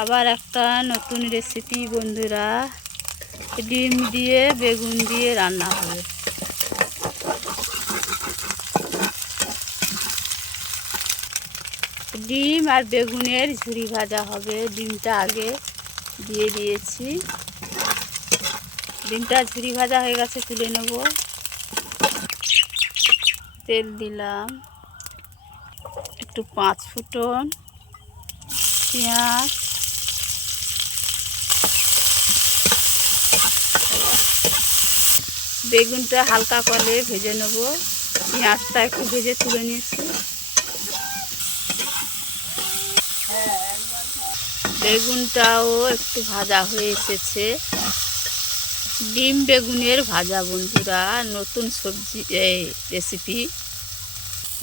আবার একটা নতুন রেসিপি বন্ধুরা, ডিম দিয়ে বেগুন দিয়ে রান্না হবে। ডিম আর বেগুনের ঝুরি ভাজা হবে। ডিমটা আগে দিয়ে দিয়েছি, ডিমটা ঝুরি ভাজা হয়ে গেছে, তুলে নেব। তেল দিলাম, একটু 5 ফোঁটন, পেঁয়াজ, বেগুনটা হালকা করে ভেজে নেব। পেঁয়াজটা একটু ভেজে তুলে নিয়েছি। বেগুনটাও একটু ভাজা হয়ে এসেছে। ডিম বেগুনের ভাজা বন্ধুরা, নতুন সবজি রেসিপি।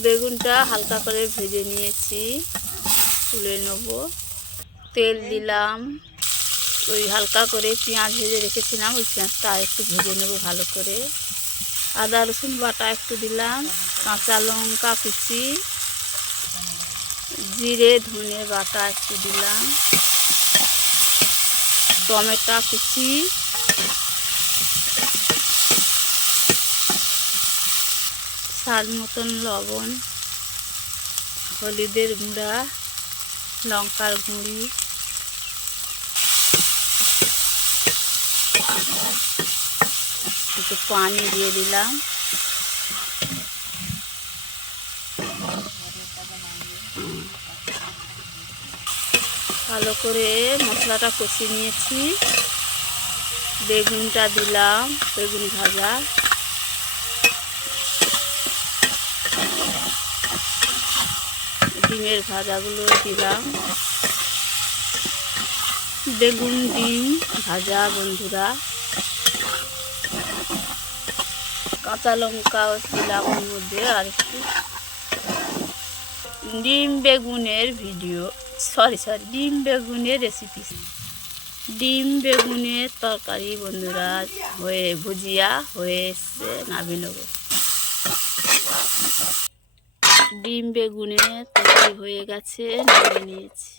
বেগুনটা হালকা করে ভেজে নিয়েছি, তুলে নেব। তেল দিলাম, ওই হালকা করে পেঁয়াজ ভেজে রেখেছিলাম, ওই পেঁয়াজটা আর একটু ভেজে নেব ভালো করে। আদা রসুন বাটা একটু দিলাম, কাঁচা লঙ্কা কুচি, জিরে ধনে বাটা একটু দিলাম, টমেটো কুচি, স্বাদ মতন লবণ, হলুদের গুঁড়া, লঙ্কার গুঁড়ি, একটু পানি দিয়ে দিলাম। ভালো করে মশলাটা কষিয়ে নিয়েছি। বেগুনটা দিলাম, বেগুন ভাজা, ডিমের ভাজাগুলো দিলাম। বেগুন ডিম ভাজা বন্ধুরা, কাঁচা লঙ্কাও দিলাম ওর মধ্যে আর একটু। ডিম বেগুনের ভিডিও, সরি ডিম বেগুনের রেসিপি। ডিম বেগুনের তরকারি বন্ধুরা ভুজিয়া হয়ে এসছে, নামিয়ে নেব। ডিম বেগুনের তরকারি হয়ে গেছে, নামিয়ে নিয়েছি।